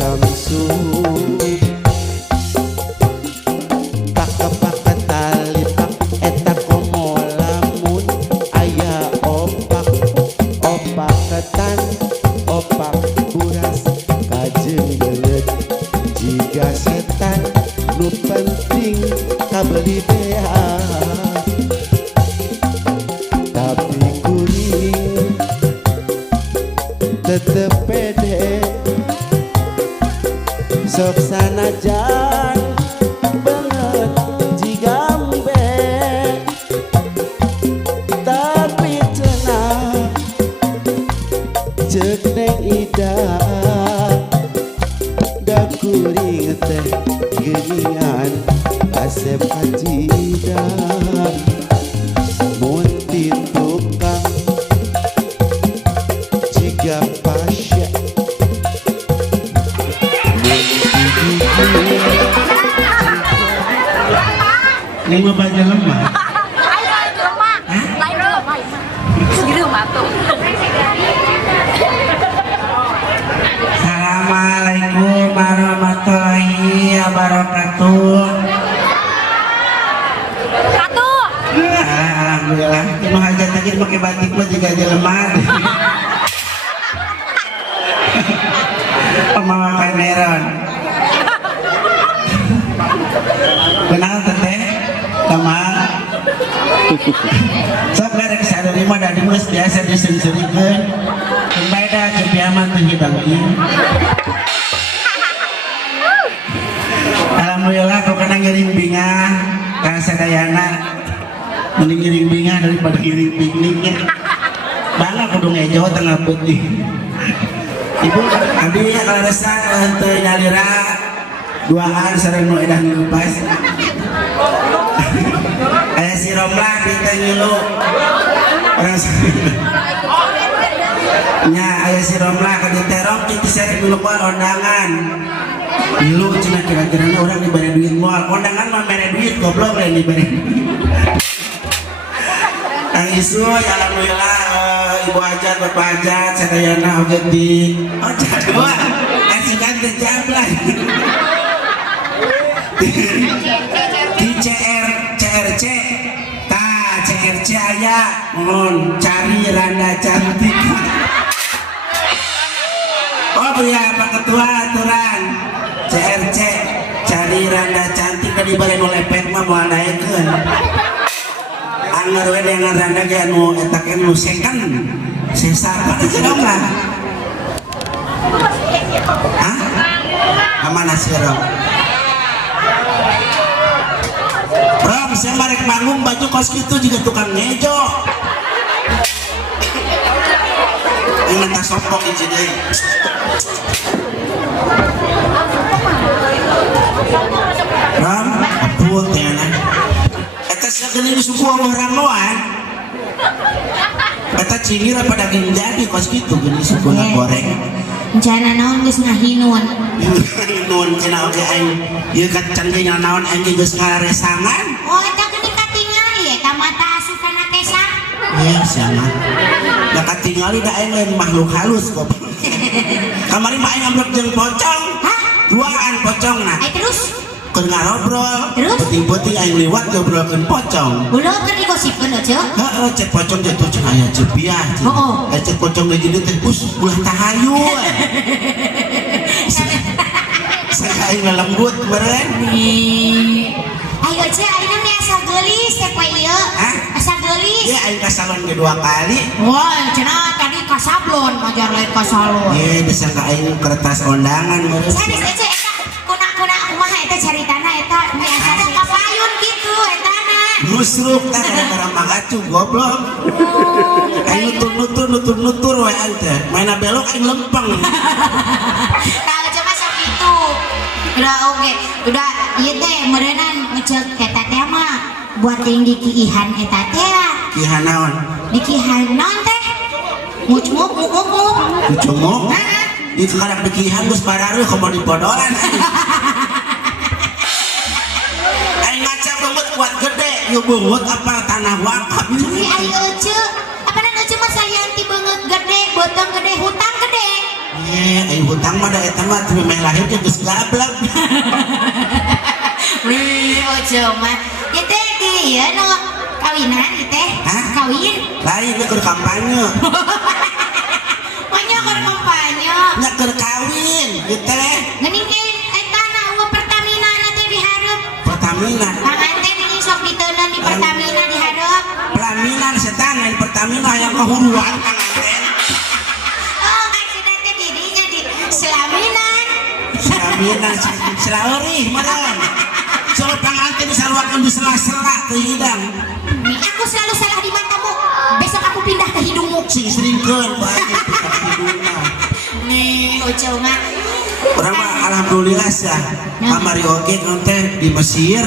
samsu tak kepaket tali pak eta komo lamun aya opak opak ketan opak buras kajeng belet jika setan nu penting kabeli bea tapi kuring tetep pede sok sanajan banget jigambe tapi cenah cek neng ida da kuring teh geningan asep kajida muntin tukang jika pasya yang mau baca lemah lain lemah segitu matu. Assalamualaikum warahmatullahi wabarakatuh. Satu. Alhamdulillah itu hajat lagi pakai batik mah juga aja lemah pemawa kameron kenal teteh teman sok garek sadari mah dari mus biasa disensurikeun beda cepiaman teh hidang ieu alhamdulillah kau kena ngiring bingah ka sadayana mending ngiring bingah daripada ngiring pikniknya bangga kudu ngejo tengah putih ibu abdi kalau resah teu nyalira duaan sareng nu edah ngeupas aya si Romlah di teh ngilu orang nya aya si Romlah ka di teh Rom kitu sare ngilu ondangan ngilu cenah kira-kira orang diberi duit moal ondangan mah mere duit goblok lain diberi Kang Isu alhamdulillah ibu hajat bapak hajat sadayana oge di oh jadua kasih ganti jablah di CRC ta CRC aya mohon cari randa cantik oh ya Pak Ketua aturan CRC cari randa cantik tadi bari nu lepet mah moal naekeun anggar we dengan randa ge anu eta ke nu second sesapa teh dong lah hah amana sih Rom, saya marek manggung baju kos gitu juga tukang ngejo. Ini tak sopok aja deh. Rom, apun tiana. Eta segini suku Allah ramuan. Eta cingir apa daging jadi kos gitu gini suku goreng. Jana naon geus ngahinun. Hinun cenah oge aing ieu kacan ge naon aing geus ngararesangan. Oh eta geuning katingali eta mata asupana tesa. Iya sama. Da katingali da aing lain makhluk halus kok. Kamari mah aing ambruk jeung pocong. Hah? Duaan pocongna. Terus Keur ngarobrol. Terus? Penting-penting aing liwat ngobrolkeun pocong. ulah keur digosipkeun aja. Heeh, cek pocong jatuh cek aya cepiah. Heeh. Cek pocong lagi di teh us ulah tahayu. Saya aing lembut beren. Ayo aja ayeuna mah asa geulis teh poe ieu. Hah? Asa geulis. Iya aing ka salon ge 2 kali. Wah, cenah tadi ka sablon majar lain ka salon. Iya disangka aing kertas undangan meureun. Sanes aja eta kuna kumaha eta caritana eta biasa kapayun gitu eta na. Nusruk teh gara-gara magacu goblok. Aing nutur we aing teh. Maina belok aing lempeng. Tahu coba sok itu. Udah oke, udah ieu teh meureunnan ngecek eta teh mah buat yang di kiihan eta teh. Kihan naon? Di kiihan naon teh? Mucmuk. Kucumuk? Di sekarang di kihan geus parareuh komo dipodolan. Aing ngaca beungut kuat gede, ieu beungut apa tanah wakaf. Ini ayo ece, apa nan ece mah sayanti beungeut gede, beuteung gede, hutang gede. ayo hutang mah da eta mah teu meh lahir geus gablak. Ojo mah ieu teh ieu nu kawinan ieu teh. Kawin. Lain keur kampanye. Banyak keur kampanye. Nya keur kawin ieu teh. Geuning eta na eueuh Pertamina na teh dihareup. Pertamina. Panganten ini sok diteuleun di Pertamina dihareup. Pelaminan setan lain Pertamina yang kehuruan panganten. Oh, maksudna teh dirinya di selaminan. Pelaminan selaurih meureun. Soal panganten disaruakeun di sela-sela teu hidang. Aku selalu salah di matamu. Besok aku pindah ke hidungmu. Sing seringkeun bae hidungna. Nih, Ojo mah. Urang mah alhamdulillah sah. Kamari oge non teh di Mesir.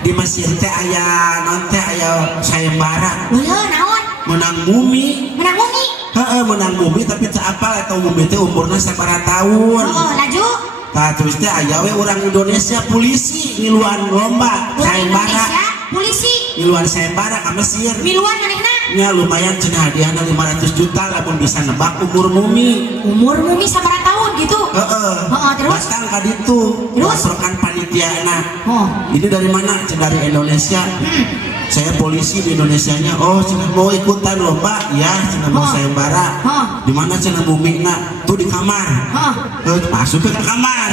Di Mesir teh aya non teh aya sayembara. Ulah naon? Menang mumi. Menang bumi. Heeh, menang mumi tapi teu apal eta mumi teh umurna sabaraha tahun. Oh, laju. Tah terus teh aya we urang Indonesia polisi ngiluan lomba Urang sayembara. Indonesia, polisi. Ngiluan sayembara ka Mesir. Miluan manehna. Nya lumayan cenah hadiahna 500 juta lamun bisa nebak umur mumi. Umur mumi sabaraha tahun gitu. Heeh. Terus? Batang ka ditu. Terus? Masrokan panitiana. Oh. Ini dari mana? Cenah dari Indonesia. Saya polisi di Indonesianya. Oh, cenah mau ikutan lomba? Ya, cenah mau sayembara. Di mana cenah mumina? Tuh di kamar. Masuk ke kamar.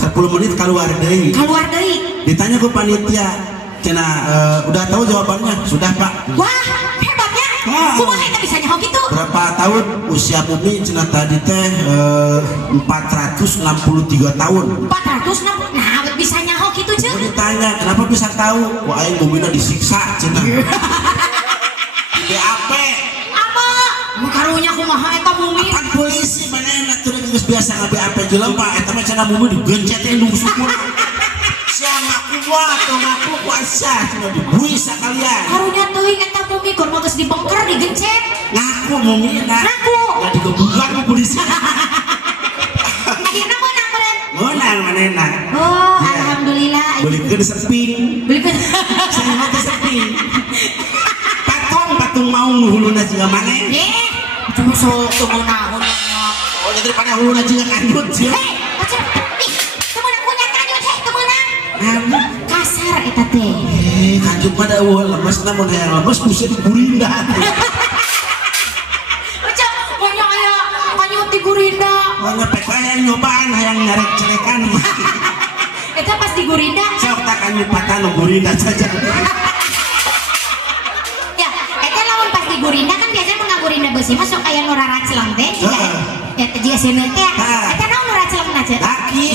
10 menit keluar deui. Keluar deui. Ditanya ke panitia, cenah udah tahu jawabannya? Sudah, Pak. Wah, hebatnya. Kumaha eta bisa nyaho gitu? Berapa tahun usia bumi cenah tadi teh 463 tahun. 460. Nah, bisa nyaho gitu Aku jeung. ditanya, kenapa bisa tahu? Wah, aing bumina disiksa cenah. BAP. Apa? Mu karunya kumaha eta mumi? Kan polisi manehna teu geus biasa nge-BAP jelema, eta mah cenah bumi digencet teh nunggu syukur. Sia ngaku mah atau ngaku kuasa cenah dibuih sakalian. Karunya teuing eta mumi keur mah geus dibengker digencet. Ngaku mumina. Ngaku. Ya digebukan ku polisi. Akhirna menang meureun. Menang manehna. Oh, Ya. alhamdulillah. Beulekeun seping. Beulekeun. Saya mah teh seping. Patung mau huluna jiga maneh. Cuma sok teu naon. Oh, jadi pada huluna jiga kandut sia. Hei, macam ih, teu meunang punya kanyut heh, teu meunang. Kasar eta teh. Kanjuk pada lemes namun hayang lemes bisa digurinda. Macam banyak aya kanyut di gurinda. Oh, nyepek hayang nyobaan hayang nyarek celekan. Eta pas di gurinda. Sok tak kanjuk patah nu gurinda saja. Ya, eta lamun pas di gurinda kan biasanya mun ngagurinda beusi mah sok aya nu raraceleng teh. Ya teh jiga seuneut teh. Eta naon nu raracelengna ceuk? Laki.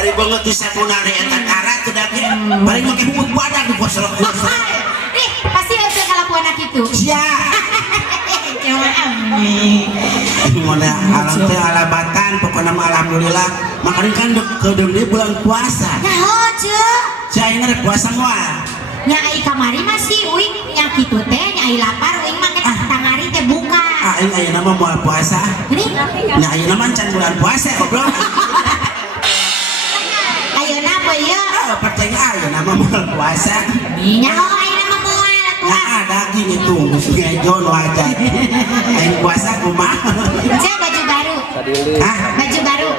Ari banget di sakunare eta cara teu dake. Bari make humut badak di gosok-gosok. Ih, pasti eueuh kalapuana kitu. Sia. Mana alam teh alabatan pokoknya mah alhamdulillah. Makanya kan keudeuh deui bulan puasa. Naon ceuk? Si aing rek puasa moal. Nya ai kamari masih uing nya kitu teh nya ai lapar uing mah kita tangari teh buka. Aing ayeuna mah moal puasa. Ini Nya ayeuna mah can bulan puasa goblok. ayeuna apa ya? Percaya ayeuna mah moal puasa. Nya oh ayeuna mah moal Nah, atuh. daging itu ngejo nu aja. Aing puasa kumaha? Saya baju baru. Hah? Baju baru.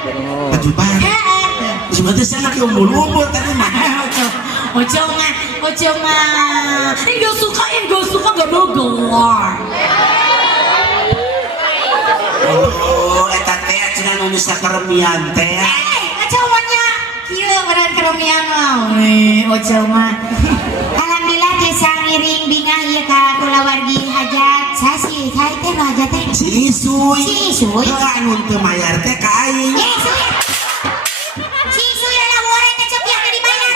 Baju baru. Heeh. Cuma teh sana ki umbul-umbul tadi mah. Ojo mah. Enggak suka gak mau keluar. Oh, eta teh cenah nu bisa keremian teh. Ojo mahnya. Kieu beneran keremian mah. Ojo mah. Alhamdulillah desa ngiring binga ieu ka kulawargi hajat. Saya teh nu hajat teh. Si Isuy. Si Isuy. Anu teu mayar teh ka aing. Si Isuy adalah orang yang cepiah teh dibayar.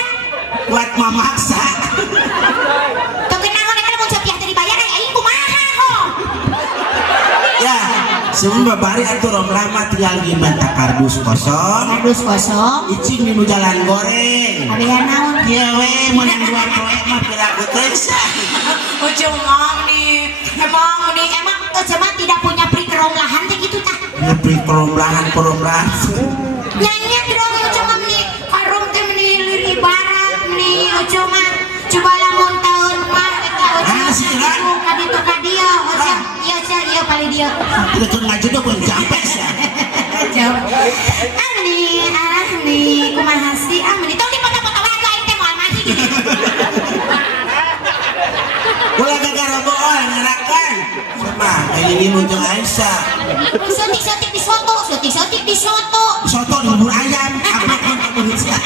Buat memaksa. Teu kenaon eta mun cepiah teh dibayar aing kumaha ho. Ya, sebelum babari atuh rom lama tinggal di mata kardus kosong. Kardus kosong. Icing minu jalan goreng. Abean naon? Iya we, mun yang dua proyek mah piraku teh. Ojo emang nih Ojema tidak punya pri keromlahan teh gitu tah. Ngebri peromlahan. Nyanyi dong Ojema nih karom teh meni lir ibarat nih Ojema coba lamun tahun mah eta Ojema. sih kan? Kaditu kadia, oce, iya paling dia. Kita cuma maju dong, belum sampai sih. Jauh. Nih, kumaha sih? Meni tong dipoto-foto wae ku aing teh moal mati gitu. Bola gara bool ngarakan. Sama, ini muncul Aisyah. Sotik di soto. Soto di bubur ayam, apa pun kamu bisa.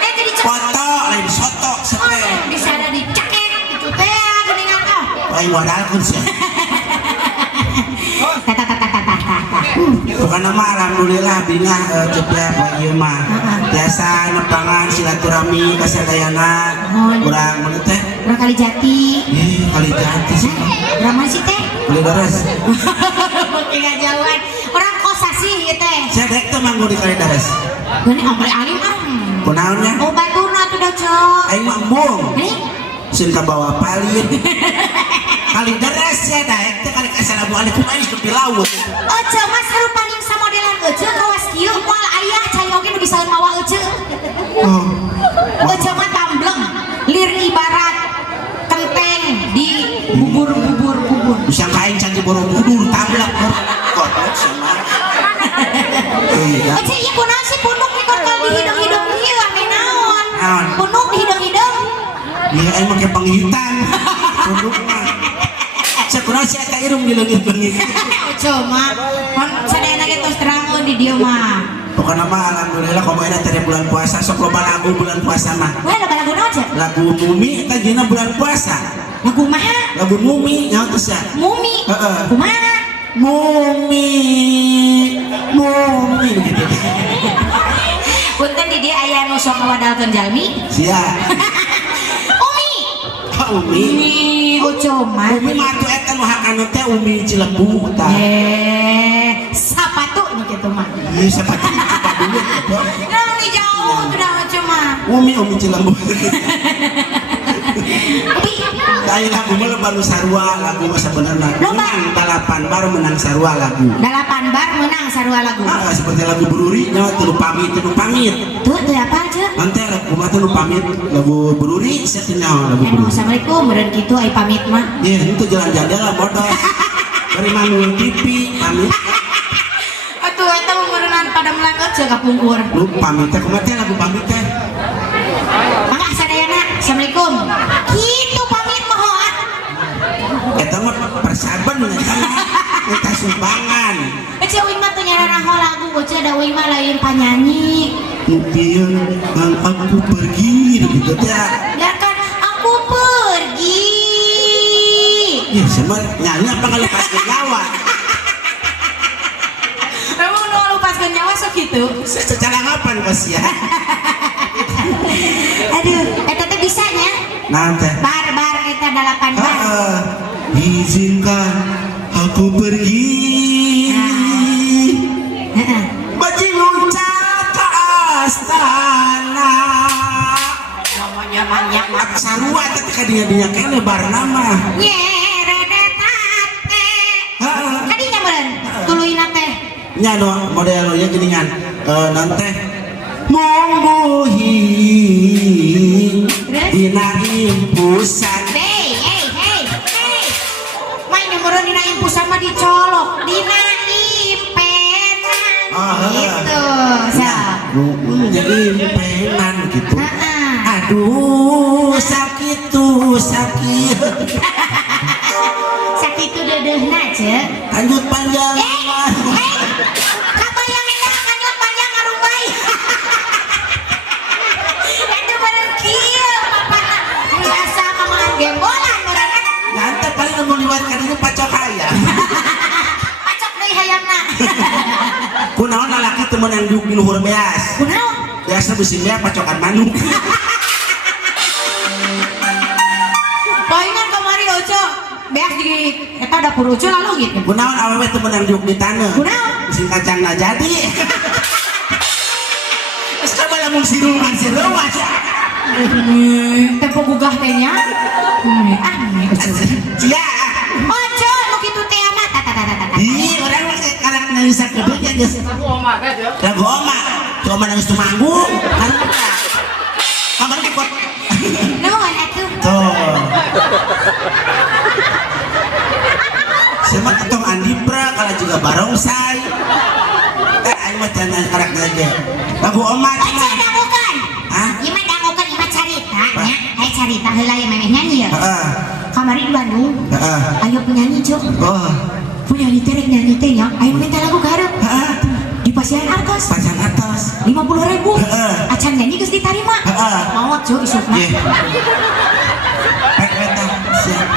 Jadi cepet. Foto lain soto sepe. Bisa ada dicekek gitu teh geuningan ah. Wah, modal kun sih. Bukan nama alhamdulillah bina cepet bagi mah. Biasa nempangan silaturahmi kasadayana. Kurang mana teh? Urang kali jati. Kali jati sih. Urang mana sih teh? Beli daras. Oke gak jauhan. Orang kosa sih ya teh. Saya dek tuh manggu di kali daras. Gini ambil alim ah. Kunaonnya? Oh baturna tuh dah cok. Aing mah embung. Sin ka bawa palin. Kali daras ya dek teh kali assalamualaikum aing ke laut. Oce mas harupan yang samodelan ece kawas kieu moal aya cai oge nu bisa mawa ece. Ece mah tambleng lir ibarat kenteng di bubur. Bisa kain cantik borobudur tablak goblok sama. Ece ieu kunaon sih punduk mikor kal di hidung-hidung ieu ame naon? Punduk di hidung-hidung. Dia aing make panghitan. Punduk mah. Sakunaon si eta irung di leungit-leungit. Oce mah mun sadayana ge tos terangeun di dieu mah. Pokoknya mah alhamdulillah komoena teh bulan puasa sok loba lagu bulan puasa mah. Wah lagu naon ece? Lagu Mumi eta dina bulan puasa. Lagu maha? Lagu Mumi nyaho teh sia. Mumi. Heeh. Kumaha? Mumi gitu. Punten di dia aya nu sok ngawadalkeun jalmi. Sia. Umi. Umi. Umi Ocoma. Umi mah atuh eta nu hakana teh Umi Cilembu tah. Sapatu nu kitu mah. Ieu siapa tuh? Coba dulu. Nah, ini jauh tuh dah Ocoma. Umi Cilembu. Umi. Lain lagu mah baru sarua lagu mah sebenarnya. Menang balapan baru menang sarua lagu. Balapan bar menang sarua lagu. Seperti lagu Beruri nya teu pamit. Tuh apa aja? Nanti lagu mah teu pamit lagu Beruri sia teu nyaho lagu Beruri. Assalamualaikum meureun kitu ai pamit mah. Iya, itu jalan-jalan lah bodoh. Dari Manuel TV pamit. Atuh eta mah meureunaan pada melangkeut ceuk ka pungkur. Lu pamit teh kumaha teh lagu pamit teh? Mangga sadayana. Assalamualaikum. Kitu pamit mah hoat. Eta mah persaban eta mah. Eta sumbangan. Ece uing mah teu nyarana lagu, ece da uing mah lain panyanyi. Biarkan aku pergi gitu teh. Biarkan aku pergi. Ya sama nyanyi apa kalau pas nyawa? Emang nu lupaskeun nyawa sok kitu. Secara ngapan pas ya? Aduh, eta teh bisanya. Nanti. Bar eta 8 bar. Izinkan aku pergi. Bajing loncat ke astana. Namanya banyak Aku sarua ketika dia kene bar nama. nyeredetate. Kadinya meureun tuluina teh. Nya no model ya geuningan. Nanti monggohi dina impusan. Hey. Main meureun dina impusan mah dicolok dina impenan. Gitu. Jadi impenan gitu. Aduh sakit. Sakit tuh deudeuhna ceuk. Lanjut panjang. Kabayang eta kanjut panjang ngarung bae. Eta bener kieu papana. Biasa mamahan gembolan meureun. Nanti paling mau liwat ka dieu pacok aya. Pacok deui hayangna. Kunaon lalaki teu meunang duk di luhur beas. Kunaon? Biasa beusi bea pacokan manuk. Palingan kamari ojo. Beas di eta dapur ojo lalu gitu. Kunaon awewe teu meunang duk di taneuh. Kunaon? Sing kacangna jadi. Geus coba lamun siruman aja. Tempo gugah teh nya. Ojo. Cia. Ojo nu kitu teh mah tata. Ih, orang karak nangis sakedeung geus. Lagu oma. Coba nangis tu manggung. Hareup. Kamar dikot. Nuhun atuh. Tuh. Sama ketong Andipra kalau juga barongsai. Aing mah tanya karak aja. Lagu oma Aja dangukan. Hah? Ima dangukan ima carita nya. Aya carita heula yang memeh nyanyi ya. Heeh. Kamari di Bandung. Heeh. Ayo penyanyi cok. Oh. Penyanyi teh rek nyanyi teh nya. Ayo minta lagu garep. Heeh. Di pasian atas. Pasang atas. 50.000. Heeh. Acan nyanyi geus ditarima. Heeh. Mawat cok isukna. Ye. Pek eta. Siap.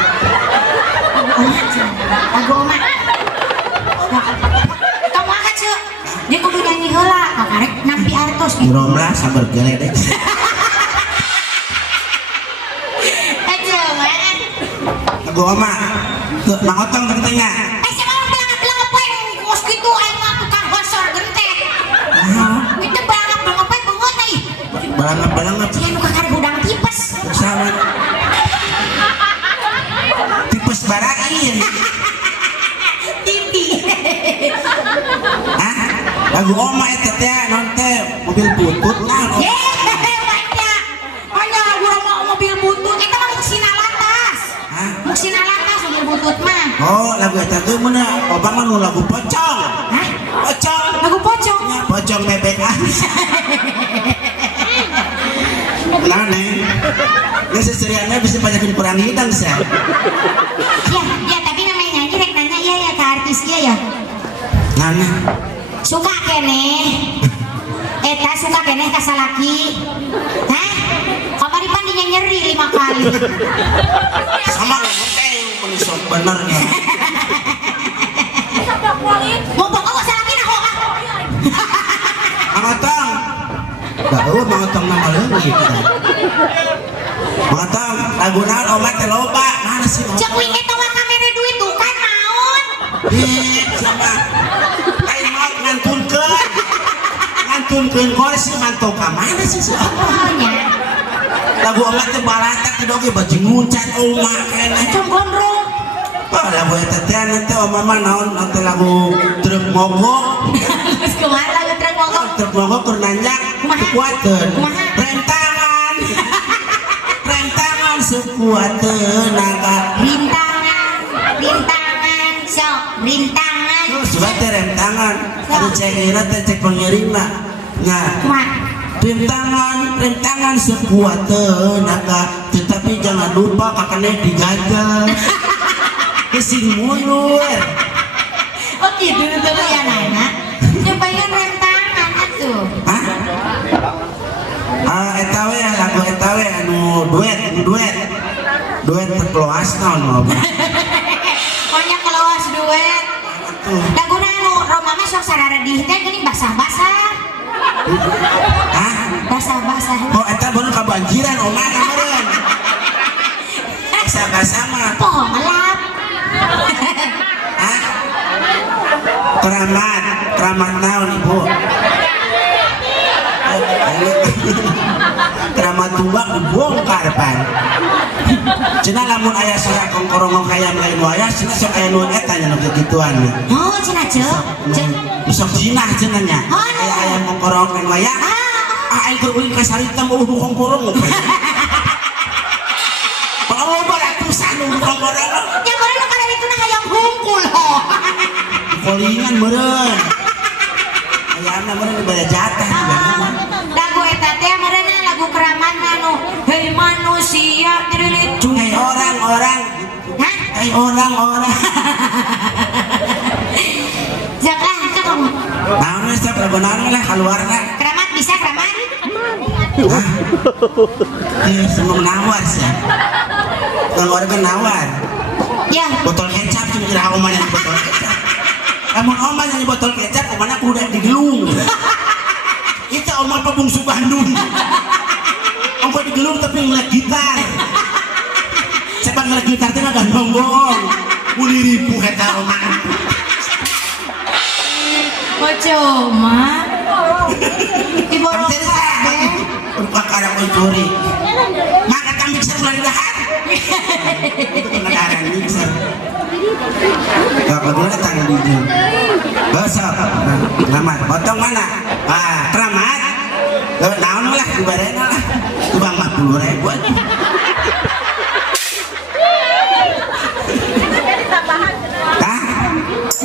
Oma cok. Lagu oma. Kamu angkat cok. Dia kudu nyanyi heula. Kakarek nampi artos. Diromlah sabar geledek. Aja man. Lagu oma. Tuh, mangotong gentengnya. Siapa orang bilang apa yang ngos gitu aing mah tukang gosor genteng. Itu balangap apa banget nih. Balangap. Dia nu kakar gudang tipes. Sama. Tipes barain. Tipi. Hah? Lagu oma eta teh non teh mobil butut lah. Banyak. Hanya urang mau mobil butut eta mah muksina latas. Hah? Muksina latas mobil butut mah. Oh, lagu eta teh meuna obang mah nu lagu pocong. Hah? Pocong. Lagu pocong. Ya, pocong bebek anis. Nah, Neng. Ini seseriannya bisa banyakin kurang hidang, sih. Ya, tapi namanya nyanyi rek nanya iya ya ke artis dia ya. Nah, Neng. Suka kene. Eta suka kene ka salaki. Hah? Kamari pan nyeri 5 kali. Sama lo teh menisok bener ya. Mau pokok salaki nah kok. Mangotong. Gak tahu mangotong nama leuwih kita. Mangotong, lagu naon omat teh loba. Mana sih? Cek wing eta mah kamera duit tuh kan naon? Ih, sama. Lain mau ngantunkeun. Ngantunkeun kursi mantok ka mana sih? Pokoknya Lagu omat teh balatak teh doge baju nguncat oma keneh. cum gondrong. Oh, lagu eta teh anu teh oma mah naon teh lagu truk mogok. Geus kumaha lagu truk mogok? Truk mogok keur nanjak kuateun. Kumaha? Rem tangan. Rem tangan sekuateun naga. Rintangan, sok rintangan. Sudah teh rem tangan. Anu cengina teh cek pengiringna. Nya. Kumaha? Rem tangan sekuat tenaga, tetapi jangan lupa kakaknya digagal. Kesing mundur. Oh gitu tuh ya Nana. Nyobain rem tangan atuh. Hah? Etawe lagu etawe anu duet terkeluas naon mau. Pokoknya keluas duet. Atuh. Laguna anu Roma mah sok sarara di teh geuning basah-basah. Hah? Basah-basah. Oh eta bener kebanjiran oma kameureun. Basah-basah mah. Poho ngelap. Hah? Keramat naon ibu? Keramat tumbak dibongkar pan. Cenah lamun aya surat kongkorongong hayam lain waya, cenah sok aya nu eta nya nu kegituan. Oh, cenah ceuk. Sok jinah cenah nya. Oh, Aya hayam kongkorong lain waya. Aing keur ulin ka sarita mah udah kongkorong. Palau baratusan udah kongkorong. Ya meureun nu kada dituna hayam hungkul ho. Kolingan meureun. Hayamna meureun dibaya jatah juga. Lagu eta teh meureunna lagu keramat anu hei manusia dirilit. Hai orang-orang. Hah? Hai orang-orang. Zaklah kamu. Naon we sok lagunaon lah keluarna. Keramat bisa keramat? Hah? Ieu semua nawar sih. Keluarga nawar. Ya. Botol kecap cuma kira oma nyanyi botol kecap. Lamun oma nyanyi botol kecap kemana kuda digelung. Itu oma apa bungsu Bandung. Oma digelung tapi ngeliat gitar. Cepat ngeliat gitar teh gandong-gong. Muli ribu eta oma. Ojo mah. Diborong kabeh. Rupa karang mencuri. Maka kami bisa mulai dahar. Itu kendaraan mixer. Gak perlu datang di ujung. Besok. Keramat. Potong mana? Keramat. Naon lah. Dibarena lah. Itu bang 50.000.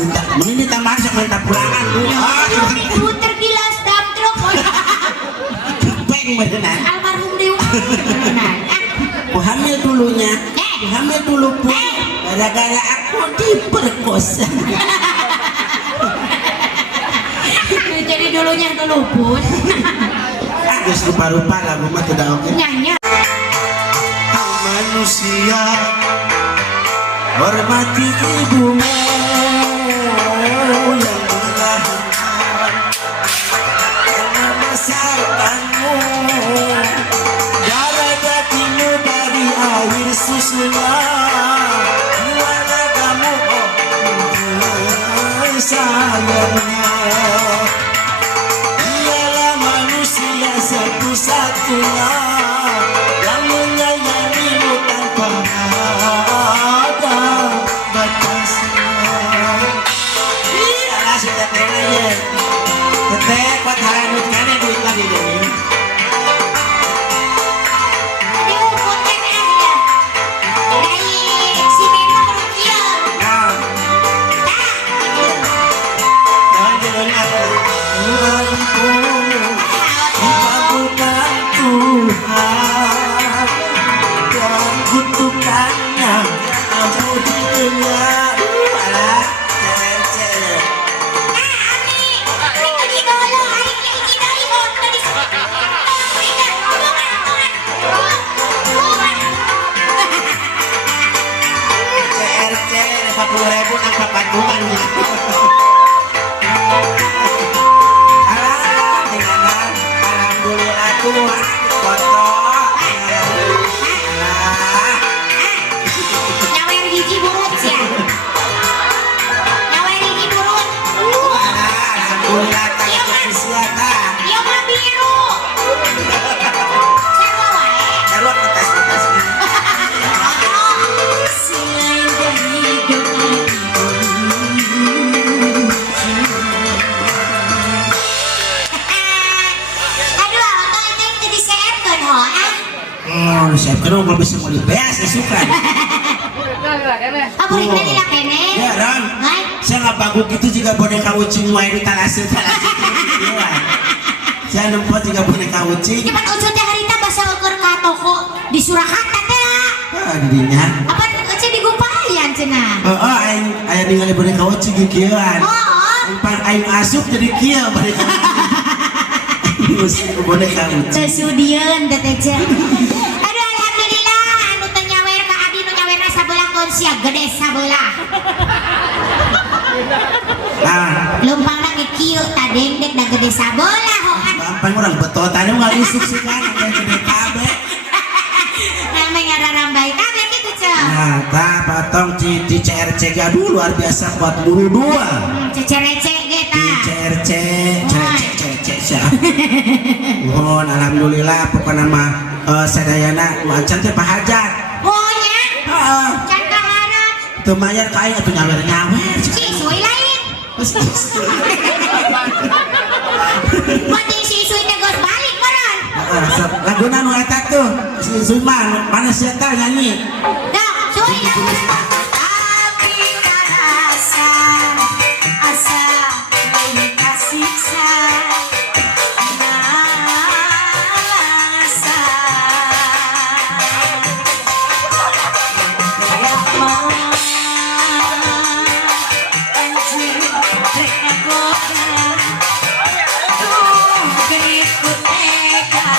Mending kita masuk minta pulangan dulu. Puter gilas dam truk. Peng beneran. Almarhum dewa. Beneran. Aku hamil dulunya. Aku hamil dulu pun. Gara-gara aku diperkosa. Jadi dulunya dulu pun. Agus rupa-rupa lagu mah tidak oke. Nyanyi. Manusia hormati ibumu yang melahirkan yang membesarkanmu, darah dagingmu dari air susunya, gimana kamu sayangnya. Dialah manusia satu-satunya yang menyayangimu tanpa ada batasnya. Iyalah sudah tenang ya. Teteh kuat haramut kan ya duit lagi deh. Aduh, punten ya. Dari si Mema Rukia. Nah, jangan jalan aku. Dikabulkan Tuhan dan kutukannya kamu didengar. Alah, cewek-cewek. CRC 50.000 nang patungan gitu. Alah, alhamdulillah Tuhan foto. Alah, Nyawer hiji burut ya. Nyawer hiji burut. alhamdulillah tak kesehatan. Iya mah biru. Sarwa wae. Taruh di tas-tas ini. Selain dari doa aduh, kalau itu jadi sehat kan ho Siap kena belum bisa mau dibeas ya suka. Apa ini tadi lah kene? Ya Ron, Hai. saya nggak bagus gitu juga boneka ucing wae di talasin. Saya nempat juga boneka ucing. Cepat ucutnya harita bahasa ukur ka toko di Surakarta teh. Dirinya. Apa ucap di Gupayan cenah? Oh, aing ningali boneka ucing kieuan. Oh. Pan aing asup jadi kieu boneka. Musim boneka ucing. Sesudieun teh teh. Aduh alhamdulillah anu teh nyawer ka abdi nu nyawerna sabelah kon sia gede sabelah. Nah, Lumpangna ge kieu tadeng dek da gede sabelah ho. gampang orang betul tadi nggak isuk sih kan yang gede kabe. Name ngarambai kabeh kitu cenah. Nah, tak potong di CRC gaduh luar biasa buat buru dua. Cecerece ge Di tah. CRC, mohon alhamdulillah pokoknya mah sadayana macan teh pahajat. Oh nya. Heeh. Can kaharap. Teu mayar ka aing atuh nyawer-nyawer. Sisui lain. Penting sisui teh geus balik meureun. Heeh, sok laguna nu eta tuh. Si Sulman mana sia teh nyanyi. Dah, sui lagu. Tapi rasa asa lain kasiksa. Nasa. Ya mah. Anjir, rek aku. Tuh, geriku tega.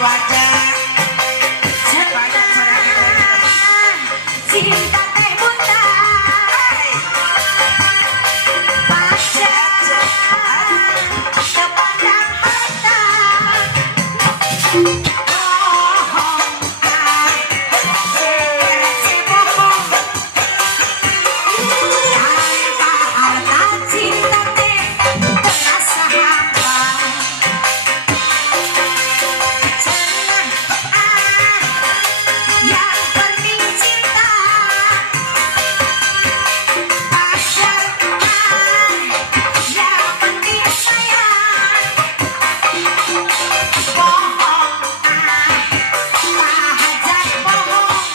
wajah. Cinta teh buta pacar kepandang harta bohong si bohong tanpa harta cinta teh terasa hampa senang yang penting cinta pacar yang penting sayang bohong hajat bohong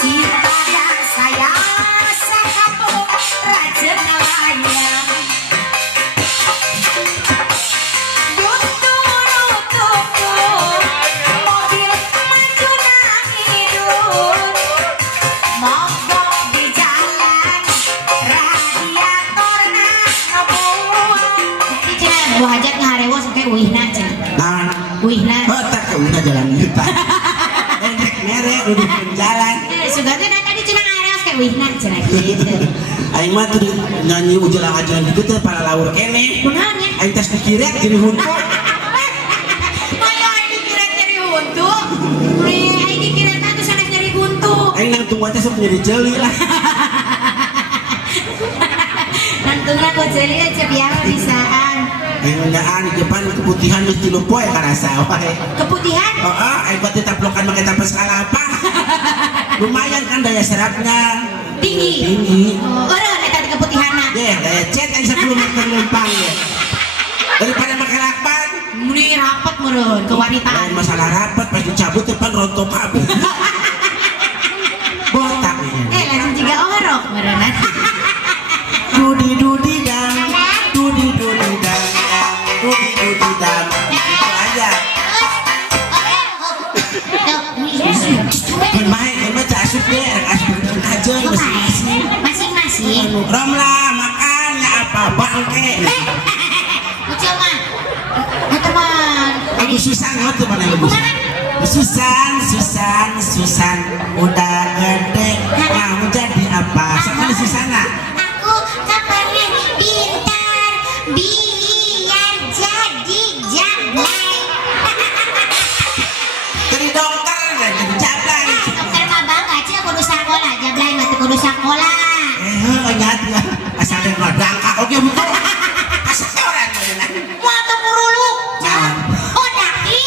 cinta dan sayang sakampung raja nelayan mobil maju hidup mogok di jalan radiator ngebut jadi cenah bu hajat ngarewo sampai uihna cenah Nah, uihna tak udah jalan kita. Enak merek udah jalan. sugatnya tadi cenah ngarewo kayak uihna cenah gitu Aing mah tuh nyanyi ujelang ajaran gitu teh para laur kene. kunaonnya Aing tes dikirek jadi huntu. Ayo dikira nyeri huntu ayo dikira tuh sanes nyeri huntu Aing nang tunggu teh sok jadi jeli lah. nantungna kok jeli aja biar bisaan Aing ngaan di depan keputihan geus 3 poe karasa wae. keputihan Heeh, aing bati taplokan make tapes kalapa. Lumayan kan daya serapnya. tinggi orang eta di keputihanna Ya, daya cet aing 10 meter lempang ya. Daripada make lakban. muni rapat meureun kewanitaan Lain masalah rapat pas dicabut depan rontok kabeh. Botak ini. langsung juga orok meureun Dudi dudi dang, dudi dudi dang, dudi dudi dang. Itu aja. Bermain emang asup deh, asup aja masing-masing. masing-masing Romla makannya apa bangke. Ucil mah teman Aku Susan tuh mana lebih. Susan, udah gede, mau jadi apa? Sekali Susana. aku kapannya pintar biar jadi jablay Jadi dokter nggak jadi jablay. dokter mah bangga cia kudu sakola jablay mah teu kudu sakola Nyat ya, asal dia ngadang kak, oke bukan. Asal orang benar. mau teu muruluk Nah. oh daki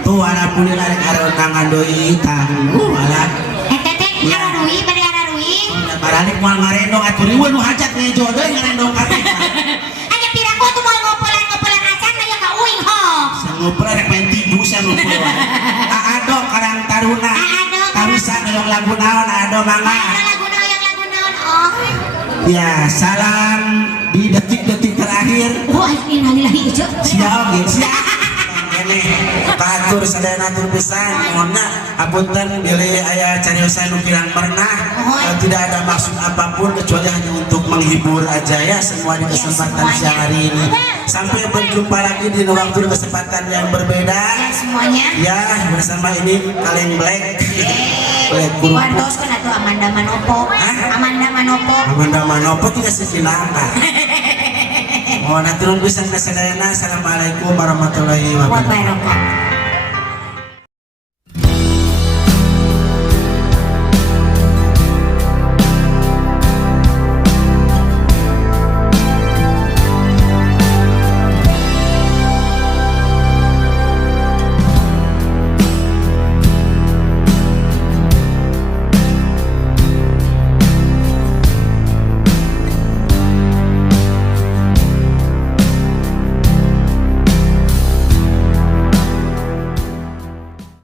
Tuh ada pulih narik arah tangan doi tangguh malah. teh ararui bari ararui Udah baralik mau ngarendong atuh riweuh nu hajat nih jodoh ngarendong kabeh. aja piraku tuh mau ngopolan acan aya ka uing ho Sanguper rek main tidu sanguper. Ado karang taruna. Ado, Tarusan yang lagu naon ado mangga. lagu naon oh Ya, salam di detik-detik terakhir. wah innalillahi ucap Siap, siap. Ini katur sadayana tur pisan, mohonna apunten bilih aya cariosan nu pirang pernah. Tidak ada maksud apapun kecuali hanya untuk menghibur aja ya semua di kesempatan siang hari ini. Sampai berjumpa lagi di waktu dan kesempatan yang berbeda. semuanya Ya, bersama ini Kaleng Black. Black Guru. Wantos kan atau Amanda Manopo Amanda Manopo Amanda Manopo tidak sesilangka. Mohon aturun pisan kasadayana. Assalamualaikum warahmatullahi wabarakatuh. wabarakatuh